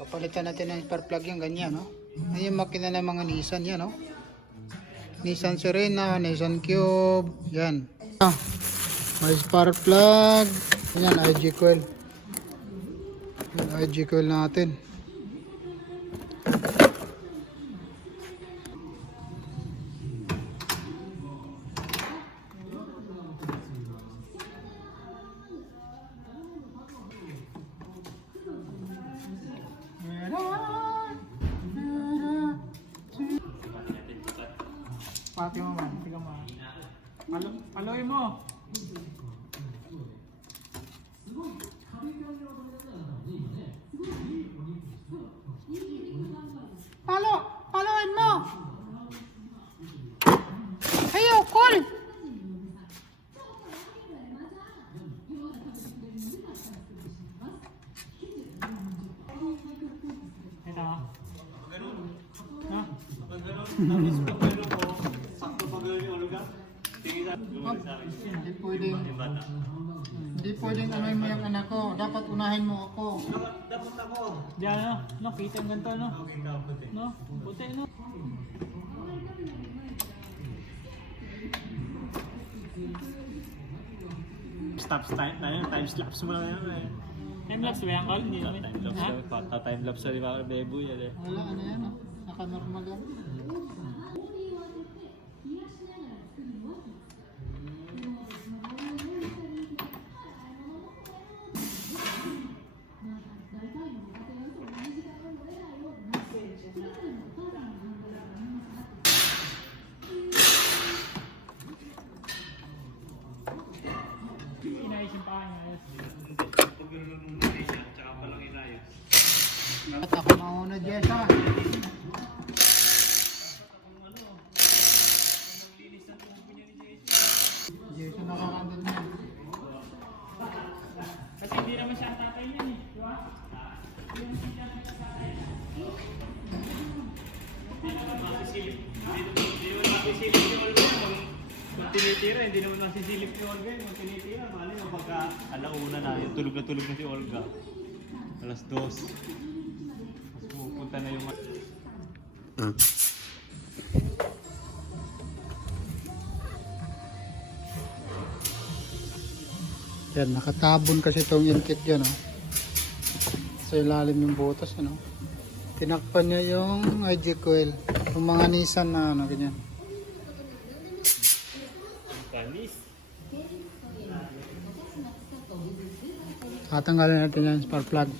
Papalitan natin ng spark plug yung ganyan, no? Ayun yung makina ng mga Nissan yan, no? Nissan Serena, Nissan Cube, yan. May spark plug. Yan, IG coil. Yan, IG coil natin. Pati mo man, tiga mo. Paloy mo. Paloin mo. Ayo, call. Ito. No? Hindi pwedeng anoy mo yung anak ko. Dapat unahin mo ako. Dapat ako. Diyan no? No, kita ang ganito no? No? Puti no? Stop time na yun, time lapse mo lang yun eh. Time lapse ba yan, Col? Hindi kami. Time lapse yun, time lapse na di ba bebo yan eh. Wala, ano yan, oh. Naka-normal yan. Inayos yung paa niya. Tsaka palang inayos. At ako mauna, Jessa. Jessa nakakandun niya. Kasi hindi naman siya ang tatay niya eh. Di ba? Kung tinitira, hindi naman nasisilip si Olga yun. Kung tinitira, mali mo pagka alauna na yun, tulog na si Olga. Alas 2. Tapos pupunta na yung... Yan, nakatabon kasi itong inkit dyan, oh. Sa ilalim yung butas, ano. Tinakpan niya yung IG coil. Yung mga Nissan na, ano, ganyan. Panis. Tatanggalin natin yan, spark plug.